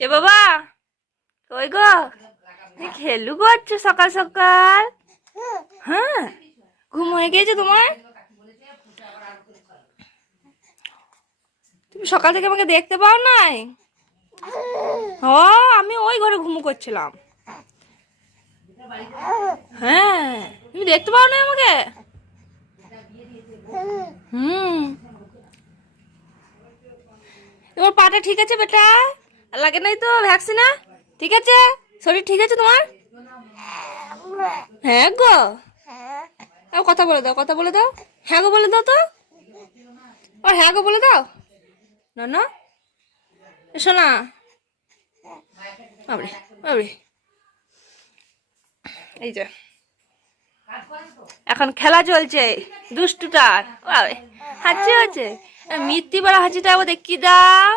এ বাবা, কই গো? খেলু করছো সকাল সকাল? হ্যাঁ, ঘুম হয়ে গিয়েছে তোমার? তুমি সকাল থেকে আমাকে দেখতে পাও নাই? ও, আমি ওই ঘরে ঘুমু করছিলাম। হ্যাঁ, তুমি দেখতে পাও না আমাকে? হুম, তোমার পাটা ঠিক আছে বেটা? লাগে নাই তো ভ্যাকসিনা? ঠিক আছে? শরীর ঠিক আছে তোমার? হ্যাঁ গো, কথা বলে দাও, কথা বলে দাও। হ্যাঁ গো বলে দাও তো। আর হ্যাঁ গো বলে দাও। না না, শোনা বাবরি বাবরি। এই যে এখন খেলা চলছে দুষ্টুটার। হাঁচি হচ্ছে, মিথ্যি বড় হাঁচিটা দেখি দাও।